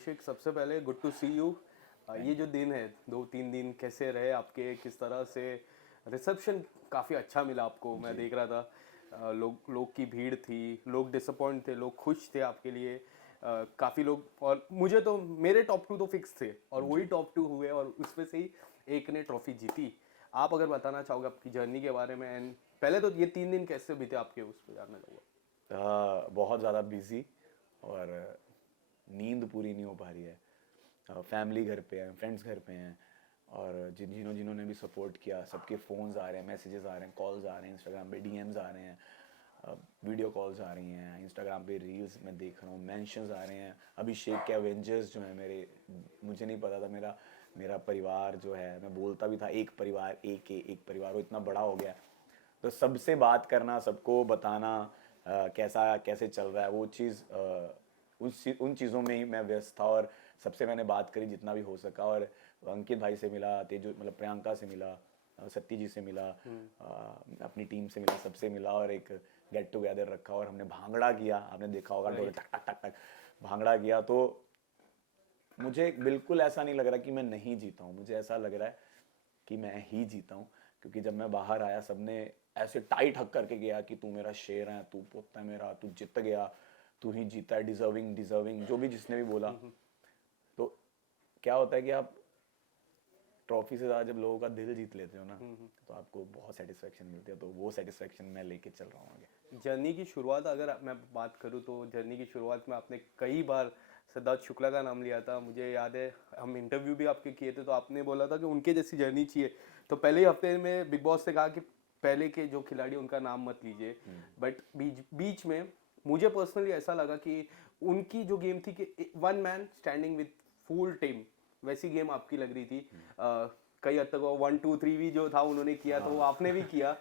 अभिषेक, सबसे पहले good to C you. ये जो दिन है, 2-3 दिन कैसे रहे आपके, किस तरह से रिसेप्शन काफ़ी अच्छा मिला आपको, मैं जी। देख रहा था। लोग लोग की भीड़ थी, लोग डिसअपॉइंट थे, लोग खुश थे आपके लिए। काफ़ी लोग, और मुझे तो मेरे टॉप 2 तो फिक्स थे और वही जी। टॉप 2 हुए और उसमें से ही एक ने ट्रॉफी जीती। आप अगर बताना चाहोगे आपकी जर्नी के बारे में, एंड पहले तो ये 3 दिन कैसे बीते आपके, उस पर जानना चाहूँगा। बहुत ज़्यादा बिजी और नींद पूरी नहीं हो पा रही है। फैमिली घर पे है, फ्रेंड्स घर पे हैं, और जिन्होंने भी सपोर्ट किया सबके फ़ोन्स आ रहे हैं, मैसेजेस आ रहे हैं, कॉल्स आ रहे हैं, इंस्टाग्राम पे डीएम्स आ रहे हैं, वीडियो कॉल्स आ रही हैं, इंस्टाग्राम पे रील्स मैं देख रहा हूँ, मेंशंस आ रहे हैं। अभिषेक के एवेंजर्स जो है मेरे, मुझे नहीं पता था मेरा मेरा परिवार जो है, मैं बोलता भी था एक परिवार, एक परिवार, वो इतना बड़ा हो गया है। तो सबसे बात करना, सबको बताना कैसा कैसे चल रहा है, वो चीज़ उन चीज़ों में ही मैं व्यस्त था। और सबसे मैंने बात करी जितना भी हो सका, और अंकित भाई से मिला, तेजु मतलब प्रियंका से मिला, सत्ती जी से मिला, अपनी टीम से मिला, सबसे मिला, और एक गेट टुगेदर रखा और हमने भांगड़ा किया। आपने देखा होगा ढोल राइट। टक टक टक टक भांगड़ा किया। तो मुझे बिल्कुल ऐसा नहीं लग रहा कि मैं नहीं जीता हूँ, मुझे ऐसा लग रहा है कि मैं ही जीता हूँ। क्योंकि जब मैं बाहर आया, सबने ऐसे टाइट हक करके गया कि तू मेरा शेर है, तू पोता है मेरा, तू जीत गया, तू ही जीता है, डिजर्विंग डिजर्विंग, जो भी जिसने भी बोला। तो क्या होता है कि आप ट्रॉफी से ज़्यादा जब लोगों का दिल जीत लेते हो ना, तो आपको बहुत सेटिस्फेक्शन मिलती है। तो वो सेटिस्फेक्शन मैं लेके चल रहा हूँ आगे। जर्नी की शुरुआत अगर मैं बात करूँ तो जर्नी की शुरुआत में आपने कई बार सिद्धार्थ शुक्ला का नाम लिया था। मुझे याद है हम इंटरव्यू भी आपके किए थे, तो आपने बोला था कि उनके जैसी जर्नी चाहिए। तो पहले ही हफ्ते में बिग बॉस से कहा कि पहले के जो खिलाड़ी उनका नाम मत लीजिए। बट बीच बीच में मुझे पर्सनली ऐसा लगा कि उनकी जो गेम थी कि one man standing with full team, वैसी गेम आपकी लग रही थी। कई हद तक वो 1 2 3 भी जो था उन्होंने किया, तो वो आपने भी किया।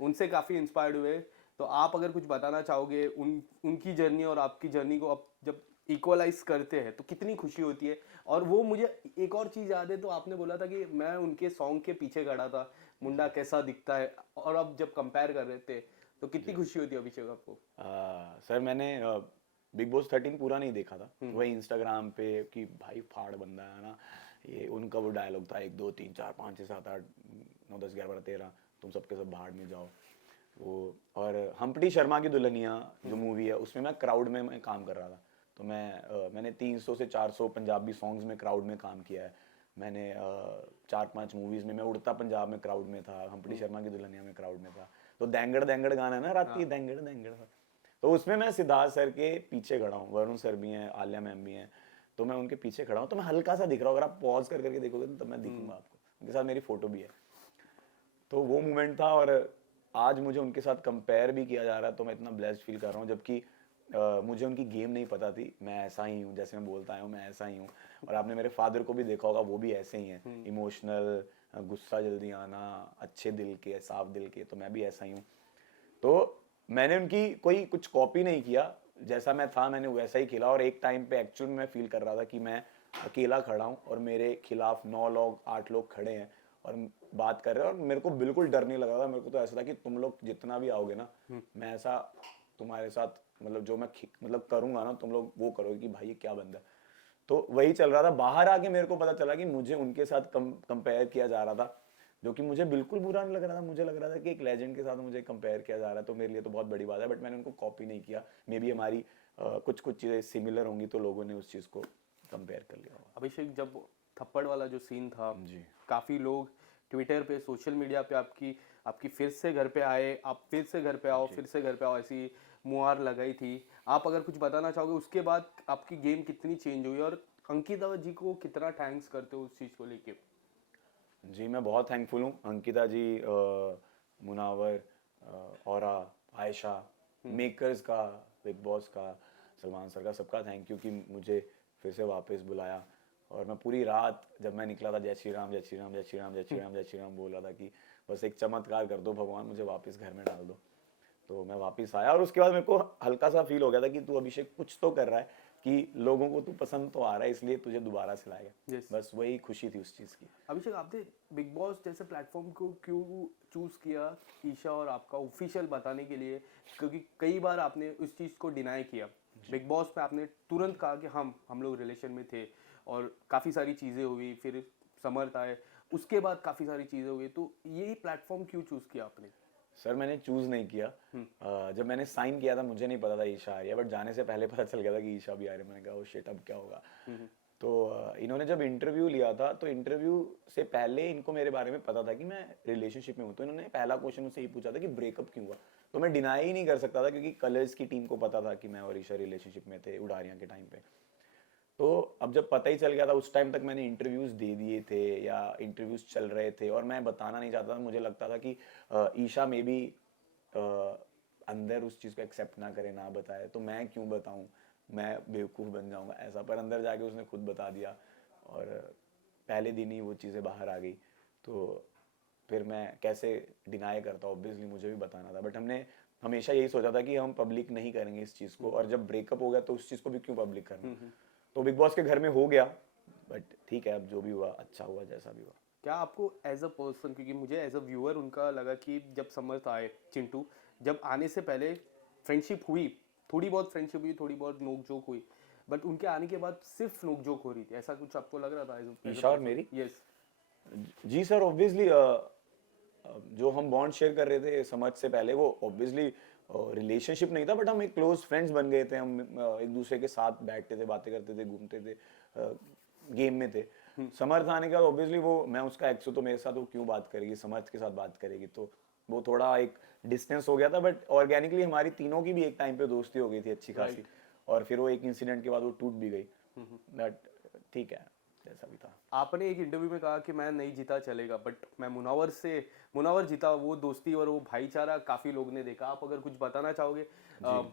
उनसे काफ़ी इंस्पायर्ड हुए। तो आप अगर कुछ बताना चाहोगे उनकी जर्नी और आपकी जर्नी को, अब जब इक्वलाइज करते हैं तो कितनी खुशी होती है। और वो मुझे एक और चीज़ याद है, तो आपने बोला था कि मैं उनके सॉन्ग के पीछे खड़ा था, मुंडा जी। कैसा दिखता है, और अब जब कंपेयर कर रहे थे तो कितनी जी। खुशी होती है अभिषेक आपको। सर मैंने बिग बॉस 13 पूरा नहीं देखा था। वही इंस्टाग्राम पे कि भाई फाड़ बंदा है ना, ये उनका वो डायलॉग था 1 2 3 4 5 6 7 8 9 10 11 12 13, तुम सबके सब भाड़ में जाओ। वो, और हम्प्टी शर्मा की दुल्हनिया जो मूवी है, उसमें मैं क्राउड में मैं काम कर रहा था। तो मैंने 300 से 400 पंजाबी सॉन्ग्स में क्राउड में काम किया है। मैंने 4 5 मूवीज में, मैं उड़ता पंजाब में क्राउड में था, हम्प्टी शर्मा की दुल्हनिया में क्राउड में था। तो देंगड़ देंगड़ गाना है ना, राती हाँ। देंगड़ देंगड़, तो उसमें मैं सिद्धार्थ सर के पीछे खड़ा हूँ, वरुण सर भी हैं, आलिया मैम भी हैं, तो मैं उनके पीछे खड़ा हूँ। तो मैं हल्का सा दिख रहा हूँ, अगर आप पॉज कर करके देखोगे तो तब मैं दिखूंगा आपको। उनके साथ मेरी फोटो भी है। तो वो मोमेंट था, और आज मुझे उनके साथ कंपेयर भी किया जा रहा है, तो मैं इतना ब्लेस्ड फील कर रहा हूँ। जबकि मुझे उनकी गेम नहीं पता थी। मैं ऐसा ही हूँ, जैसे मैं बोलता आया हूँ, मैं ऐसा ही हूँ। और आपने मेरे फादर को भी देखा होगा, वो भी ऐसे ही हैं, इमोशनल, गुस्सा जल्दी आना, अच्छे दिल के, साफ दिल के। तो मैं भी ऐसा ही हूँ। तो मैंने उनकी कोई कुछ कॉपी नहीं किया, जैसा मैं था मैंने वैसा ही खेला। और एक टाइम पे एक्चुअल में मैं फील कर रहा था कि मैं अकेला खड़ा हूँ और मेरे खिलाफ 9 लोग 8 लोग खड़े हैं और बात कर रहे हैं, और मेरे को बिल्कुल डर नहीं लगा था। मेरे को तो ऐसा था कि तुम लोग जितना भी आओगे ना, मैं ऐसा तुम्हारे साथ, मतलब जो मैं मतलब करूंगा ना, तुम लोग वो करोगे कि भाई ये क्या बंदा है। तो वही चल रहा था। बाहर आके मेरे को पता चला कि मुझे उनके साथ कंपेयर किया जा रहा था, जो कि मुझे बिल्कुल बुरा नहीं लग रहा था। मुझे लग रहा था कि एक लेजेंड के साथ मुझे कंपेयर किया जा रहा है, तो मेरे लिए तो बहुत बड़ी बात है। बट मैंने उनको कॉपी नहीं किया। मे बी हमारी कुछ कुछ चीज़ें सिमिलर होंगी, तो लोगों ने उस चीज़ को कंपेयर कर लिया होगा। अभिषेक, जब थप्पड़ वाला जो सीन था, जी। काफ़ी लोग ट्विटर पे, सोशल मीडिया पे आपकी आपकी फिर से घर पे आए, आप फिर से घर पे आओ, जी। फिर से घर पे आओ, ऐसी मुहार लगाई थी। आप अगर कुछ बताना चाहोगे उसके बाद आपकी गेम कितनी चेंज हुई, और अंकिता जी को कितना थैंक्स करते हो उस चीज़ को लेके। जी, मैं बहुत थैंकफुल हूँ अंकिता जी, मुनावर, औरा, आयशा, मेकर्स का, बिग बॉस का, सलमान सर का, सबका थैंक यू कि मुझे फिर से वापस बुलाया। और मैं पूरी रात जब मैं निकला था, जय श्री राम जय श्री राम जय श्री राम जय श्री राम जय श्री राम बोल रहा था कि बस एक चमत्कार कर दो भगवान, मुझे वापस घर में डाल दो। तो मैं वापस आया, और उसके बाद मेरे को हल्का सा फील हो गया था कि तू अभिषेक कुछ तो कर रहा है, कि लोगों को तू पसंद तो आ रहा है, इसलिए तुझे दोबारा से लाएगा। यस। बस वही खुशी थी उस चीज़ की। अभिषेक, आपने बिग बॉस जैसे प्लेटफॉर्म को क्यों चूज़ किया ईशा और आपका ऑफिशियल बताने के लिए, क्योंकि कई बार आपने उस चीज़ को डिनाई किया बिग बॉस में आपने तुरंत कहा कि हम लोग रिलेशन में थे और काफ़ी सारी चीज़ें हुई, फिर समर्थ आए, उसके बाद काफ़ी सारी चीज़ें हुई, तो यही प्लेटफॉर्म क्यों चूज़ किया आपने? सर मैंने चूज नहीं किया। जब मैंने साइन किया था मुझे नहीं पता था ईशा आ रही है, बट जाने से पहले पता चल गया था कि ईशा भी आ रही है। मैंने कहा ओ शिट अब क्या होगा। तो इन्होंने जब इंटरव्यू लिया था तो इंटरव्यू से पहले इनको मेरे बारे में पता था कि मैं रिलेशनशिप में हूँ। तो इन्होंने पहला क्वेश्चन मुझसे ये पूछा था कि ब्रेकअप क्यों हुआ। तो मैं डिनाई ही नहीं कर सकता था क्योंकि कलर्स की टीम को पता था कि मैं और ईशा रिलेशनशिप में थे उड़ारियाँ के टाइम पे। तो अब जब पता ही चल गया था, उस टाइम तक मैंने इंटरव्यूज दे दिए थे या इंटरव्यूज चल रहे थे और मैं बताना नहीं चाहता था। मुझे लगता था कि ईशा में भी अंदर उस चीज़ को एक्सेप्ट ना करे, ना बताए, तो मैं क्यों बताऊं, मैं बेवकूफ़ बन जाऊंगा ऐसा। पर अंदर जाके उसने खुद बता दिया और पहले दिन ही वो चीज़ें बाहर आ गई। तो फिर मैं कैसे डिनाई करता, ऑब्वियसली मुझे भी बताना था। बट हमने हमेशा यही सोचा था कि हम पब्लिक नहीं करेंगे इस चीज़ को, और जब ब्रेकअप हो गया तो उस चीज़ को भी क्यों पब्लिक करना। तो बिग बॉस के घर में हो गया, बट ठीक है अब जो भी हुआ अच्छा हुआ, जैसा भी हुआ। क्या आपको एज अ पर्सन, क्योंकि मुझे एज अ व्यूअर उनका लगा कि जब समर्थ आए, चिंटू, जब आने से पहले फ्रेंडशिप हुई, थोड़ी बहुत फ्रेंडशिप हुई, थोड़ी बहुत नोक जोक हुई, बट उनके आने के बाद सिर्फ नोक जोक हो रही थी, ऐसा कुछ आपको लग रहा था एज अ ईशा और पर्सन? मेरी, यस। जी सर, ऑब्वियसली जो हम बॉन्ड शेयर कर रहे थे समझ से पहले, वो ऑब्वियसली रिलेशनशिप नहीं था, बट हम एक क्लोज फ्रेंड्स बन गए थे। हम एक दूसरे के साथ बैठते थे, बातें करते थे, घूमते थे, गेम में थे। समर्थ आने के बाद ऑब्वियसली वो, मैं उसका एक्स हूँ तो मेरे साथ वो क्यों बात करेगी, समर्थ के साथ बात करेगी, तो वो थोड़ा एक डिस्टेंस हो गया था। बट ऑर्गेनिकली हमारी तीनों की भी एक टाइम पे दोस्ती हो गई थी अच्छी खासी, Right. और फिर वो एक इंसिडेंट के बाद वो टूट भी गई। बट ठीक है, जैसा भी था। आपने एक इंटरव्यू में कहा कि मैं नहीं जीता चलेगा, बट मैं मुनावर जीता। वो दोस्ती और वो भाईचारा काफ़ी लोग ने देखा। आप अगर कुछ बताना चाहोगे?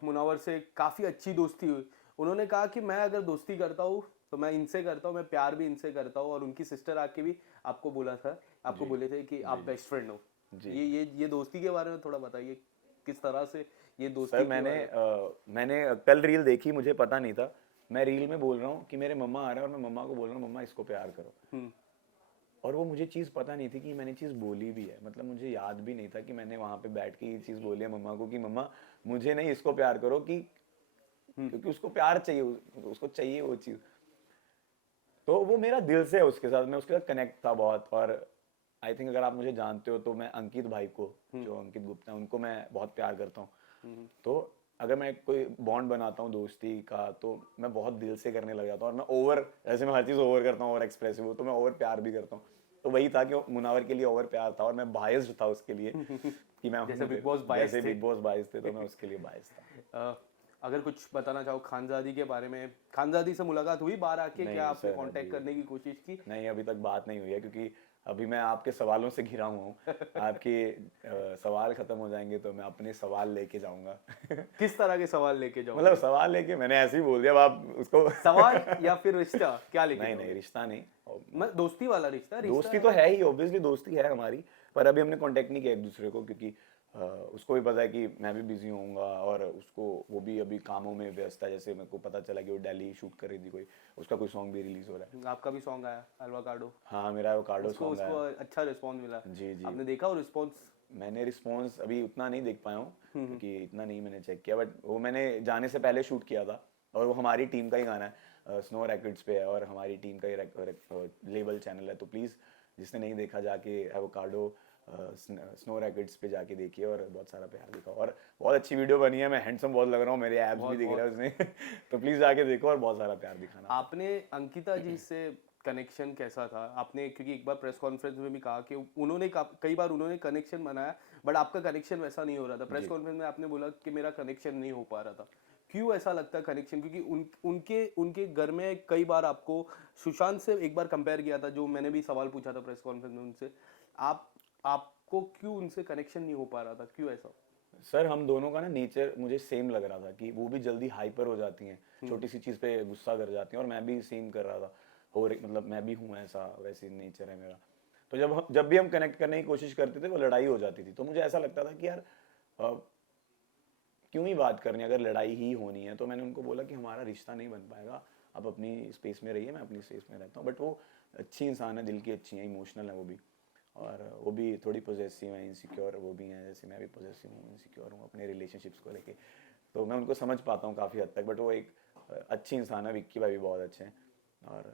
मुनावर से काफ़ी अच्छी दोस्ती हुई। उन्होंने कहा कि मैं अगर दोस्ती करता हूँ तो मैं इनसे करता हूँ, मैं प्यार भी इनसे करता हूँ, और उनकी सिस्टर आके भी आपको बोला था, आपको जी बोले थे कि आप जी बेस्ट फ्रेंड हो। जी। ये दोस्ती के बारे में थोड़ा बताइए, किस तरह से ये सर दोस्ती के मैंने बारे में? मैंने कल रील देखी, मुझे पता नहीं था। मैं रील में बोल रहा हूँ कि मेरे मम्मा आ रहे हैं और मैं मम्मा को बोल रहा हूँ मम्मा इसको प्यार करो। हम्म। और वो मुझे चीज़ पता नहीं थी कि मैंने चीज़ बोली भी है। मतलब मुझे याद भी नहीं था कि मैंने वहाँ पे बैठ के ये चीज़ बोली है मम्मा को कि मम्मा मुझे नहीं इसको प्यार करो, कि क्योंकि उसको प्यार चाहिए, उसको चाहिए वो चीज़। तो वो मेरा दिल से है उसके साथ, मैं उसके साथ कनेक्ट था बहुत। और आई थिंक अगर आप मुझे जानते हो तो मैं अंकित भाई को, जो अंकित गुप्ता है, उनको मैं बहुत प्यार करता हूँ। तो अगर मैं कोई बॉन्ड बनाता हूँ दोस्ती का तो मैं बहुत दिल से करने लग जाता हूँ। और मैं ओवर, जैसे मैं हर चीज़ ओवर करता हूँ, ओवर एक्सप्रेसिव हूँ, तो मैं ओवर प्यार भी करता हूँ। तो वही था कि मुनावर के लिए ओवर प्यार था और मैं बायस्ड था उसके लिए कि मैं जैसे बिग बॉस बायस जैसे थे। बिग बॉस बायस्ड थे तो मैं उसके लिए बायस्ड था। अगर कुछ बताना चाहो खानजादी के बारे में, खानजादी से मुलाकात हुई बाहर आके? क्या नहीं आपने सर, कांटेक्ट अभी करने की कोशिश की? नहीं, अभी तक बात नहीं हुई है क्योंकि अभी मैं आपके सवालों से घिरा हुआ हूँ। आपके सवाल खत्म हो जाएंगे तो मैं अपने सवाल लेके जाऊंगा। किस तरह के सवाल लेके मतलब जाओगे? सवाल लेके, मैंने ऐसे ही बोल दिया, अब आप उसको सवाल या फिर रिश्ता, क्या लेके नहीं नहीं, जाओगे? रिश्ता नहीं। मैं दोस्ती वाला रिश्ता, रिश्ता दोस्ती है तो ना? है ही, ऑब्वियसली दोस्ती है हमारी। पर अभी हमने कांटेक्ट नहीं किया एक दूसरे को क्योंकि उसको भी पता है कि मैं भी बिजी होऊंगा और उसको, वो भी अभी कामों में व्यस्त है। जैसे मेरे को पता चला कि वो दिल्ली शूट कर रही थी, कोई उसका कोई सॉन्ग भी रिलीज हो रहा है। आपका भी सॉन्ग आया एल्वाकाडो, हाँ, मेरा वो कार्डो उसको सॉन्ग उसको आया। अच्छा रिस्पॉन्स मिला। जी जी। आपने देखा वो रिस्पॉन्स? मैंने रिस्पॉन्स अभी उतना नहीं देख पाया हूँ क्योंकि इतना नहीं मैंने चेक किया, बट वो मैंने जाने से पहले शूट किया था। और वो हमारी टीम का ही गाना है, स्नो रैकेट्स पे है और हमारी टीम का ही लेबल चैनल है। तो प्लीज़ जिसने नहीं देखा जाके एवोकाडो स्नो रैकेट्स पे जाके देखिए और बहुत सारा प्यार दिखाओ। और बहुत अच्छी वीडियो बनी है, मैं हैंडसम बहुत लग रहा हूँ, मेरे एब्स भी बहुत दिख रहे बहुत। हैं उसमें। तो प्लीज़ जाके देखो और बहुत सारा प्यार दिखाना। आपने अंकिता जी से कनेक्शन कैसा था? आपने, क्योंकि एक बार प्रेस कॉन्फ्रेंस में भी कहा कि उन्होंने कई बार उन्होंने कनेक्शन बनाया, बट आपका कनेक्शन वैसा नहीं हो रहा था। प्रेस जी। कॉन्फ्रेंस में आपने बोला कि मेरा कनेक्शन नहीं हो पा रहा था। क्यों ऐसा लगता है कनेक्शन? क्योंकि उनके उनके घर में कई बार आपको सुशांत से एक बार कंपेयर किया था, जो मैंने भी सवाल पूछा था प्रेस कॉन्फ्रेंस में उनसे। आप आपको क्यों उनसे कनेक्शन नहीं हो पा रहा था, क्यों ऐसा? सर हम दोनों का ना नेचर मुझे सेम लग रहा था कि वो भी जल्दी हाइपर हो जाती हैं, छोटी सी चीज़ पे गुस्सा कर जाती हैं, और मैं भी सेम कर रहा था। और मतलब मैं भी हूँ ऐसा, वैसे नेचर है मेरा। तो जब भी हम कनेक्ट करने की कोशिश करते थे वो लड़ाई हो जाती थी। तो मुझे ऐसा लगता था कि यार क्यों ही बात करनी, अगर लड़ाई ही होनी है। तो मैंने उनको बोला कि हमारा रिश्ता नहीं बन पाएगा, आप अपनी स्पेस में रहिए, मैं अपनी स्पेस में रहता हूँ। बट वो अच्छी इंसान है, दिल की अच्छी है, इमोशनल है वो भी। और वो भी थोड़ी पॉजेसिव है, इनसिक्योर वो भी हैं, जैसे मैं भी पॉजेसिव हूँ, इनसिक्योर हूँ अपने रिलेशनशिप्स को लेके। तो मैं उनको समझ पाता हूँ काफ़ी हद तक, बट वो एक अच्छी इंसान है। विक्की भाई भी बहुत अच्छे हैं, और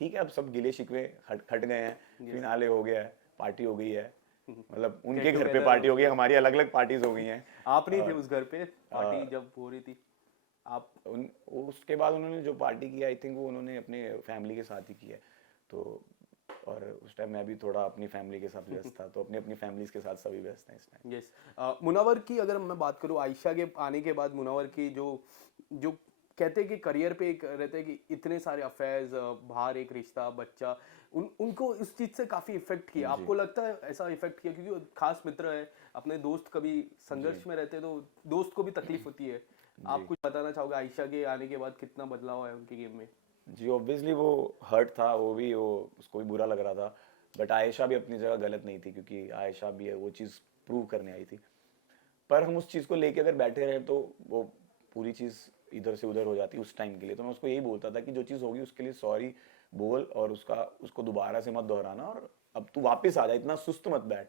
ठीक है, अब सब गिले शिकवे हट गए हैं, फिनाले हो गया है, पार्टी हो गई है, मतलब उनके घर पे पार्टी हो गई है, हमारी अलग अलग पार्टीज हो गई हैं। आप नहीं थे उस घर पे पार्टी जब हो रही थी? आप उसके बाद उन्होंने जो पार्टी की, आई थिंक वो उन्होंने अपने फैमिली के साथ ही की है, तो और उस टाइम मैं भी थोड़ा अपनी फैमिली के साथ व्यस्त था, तो अपनी अपनी फैमिलीज के साथ सभी व्यस्त हैं इस टाइम। यस। मुनावर की अगर मैं बात करूँ, आयशा के आने के बाद मुनावर की जो जो कहते हैं कि करियर पे एक रहता है कि इतने सारे अफेयर्स, बाहर एक रिश्ता, बच्चा, उनको इस चीज़ से काफ़ी इफेक्ट किया। आपको लगता है ऐसा इफेक्ट किया? क्योंकि वो खास मित्र है, अपने दोस्त कभी संघर्ष में रहते हैं तो दोस्त को भी तकलीफ होती है। आप कुछ बताना चाहोगे आयशा के आने के बाद कितना बदलाव है उनके गेम में? जी, ऑब्वियसली वो हर्ट था, वो उसको भी बुरा लग रहा था, बट आयशा भी अपनी जगह गलत नहीं थी, क्योंकि आयशा भी है वो चीज़ प्रूव करने आई थी। पर हम उस चीज़ को लेके अगर बैठे रहे तो वो पूरी चीज़ इधर से उधर हो जाती उस टाइम के लिए। तो मैं उसको यही बोलता था कि जो चीज़ होगी उसके लिए सॉरी बोल, और उसको दोबारा से मत दोहराना, और अब तू वापस आ जा, इतना सुस्त मत बैठ।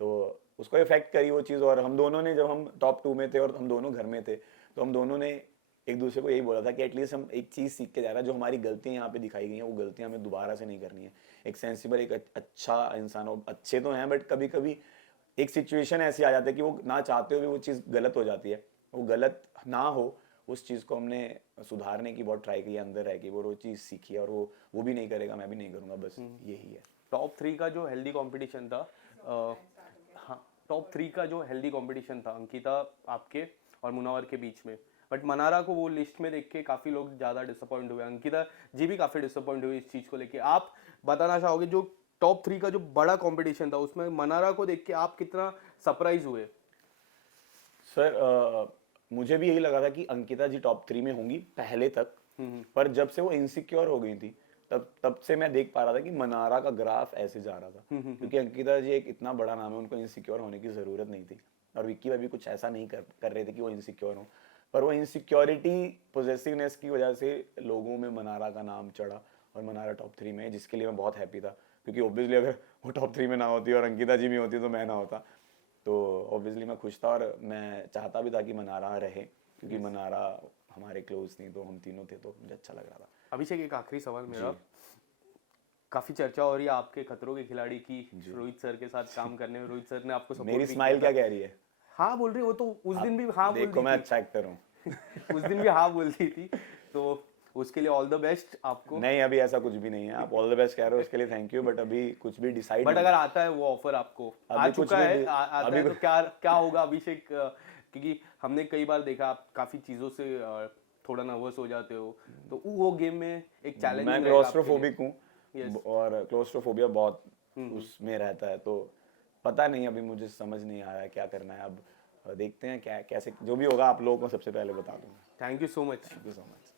तो उसको इफेक्ट करी वो चीज़, और हम दोनों ने, जब हम टॉप 2 में थे और हम दोनों घर में थे, तो हम दोनों ने एक दूसरे को यही बोला था कि एटलीस्ट हम एक चीज़ सीख के जा रहा है, जो हमारी गलतियां यहाँ पे दिखाई गई हैं वो गलतियां हमें दोबारा से नहीं करनी है। एक सेंसिबल, एक अच्छा इंसान हो, अच्छे तो हैं, बट कभी कभी एक सिचुएशन ऐसी आ जाती है कि वो ना चाहते हुए वो चीज़ गलत हो जाती है। वो गलत ना हो, उस चीज़ को हमने सुधारने की बहुत ट्राई की अंदर रह के, वो चीज़ सीखी, और वो भी नहीं करेगा, मैं भी नहीं करूँगा, बस यही है। टॉप 3 का जो हेल्दी कंपटीशन था, हाँ, टॉप 3 का जो हेल्दी कंपटीशन था अंकिता, आपके और मुनावर के बीच में, बट मनारा को वो लिस्ट में देख के काफ़ी लोग ज़्यादा डिसअपॉइंट हुए, अंकिता जी भी काफ़ी डिसअपॉइंट हुई इस चीज़ को लेके। आप बताना चाहोगे जो टॉप 3 का जो बड़ा कंपटीशन था उसमें मनारा को देख के आप कितना सरप्राइज हुए? सर, मुझे भी यही लगा था कि अंकिता जी टॉप 3 में होंगी पहले तक, पर जब से वो इनसिक्योर हो गई थी, तब से मैं देख पा रहा था कि मनारा का ग्राफ ऐसे जा रहा था, क्योंकि अंकिता जी एक इतना बड़ा नाम है, उनको इनसिक्योर होने की जरूरत नहीं थी, और विक्की भाई भी कुछ ऐसा नहीं कर रहे थे कि वो इनसिक्योर हो, पर वो इनसिक्योरिटी, पॉजेसिवनेस की वजह से लोगों में मनारा का नाम चढ़ा, और मनारा टॉप 3 में है, जिसके लिए मैं बहुत हैप्पी था, क्योंकि ऑब्वियसली अगर वो टॉप 3 में ना होती और अंकिता जी में होती तो मैं ना होता, तो ऑब्वियसली मैं खुश था, और मैं चाहता भी था कि मनारा रहे, क्योंकि मनारा हमारे क्लोज थी, तो हम तीनों थे, तो मुझे अच्छा लग रहा था। अभिषेक, एक आखिरी सवाल मेरा, काफी चर्चा हो रही है आपके खतरों के खिलाड़ी की, रोहित सर के साथ काम करने में। रोहित सर ने आपको सपोर्ट मेरी भी स्माइल किया क्या था। कह रही है? हाँ बोल रही, वो तो उस दिन भी हाँ बोल देखो, रही मैं थी। अच्छा एक्टर हूँ। उस दिन भी हाँ बोल रही थी, तो उसके लिए ऑल द बेस्ट आपको। नहीं, अभी ऐसा कुछ भी नहीं है, आप ऑल द बेस्ट कह रहे हो उसके लिए थैंक यू, बट अभी कुछ भी डिसाइड बट नहीं। अगर आता है वो ऑफर आपको, आ अभी कुछ चुका भी है, आता अभी है तो क्या क्या होगा अभिषेक? क्योंकि हमने कई बार देखा आप काफी चीजों से थोड़ा नर्वस हो जाते हो, तो वो गेम में एक चैलेंजिंग मैं रहेगा आपके लिए। क्लोस्ट्रोफोबिक हूँ, Yes. और क्लोस्ट्रोफोबिया बहुत उसमें रहता है, तो पता नहीं, अभी मुझे समझ नहीं आ रहा है क्या करना है। अब देखते हैं क्या कैसे, जो भी होगा आप लोगों को सबसे पहले बता दूंगा। Thank you so much. Thank you so much.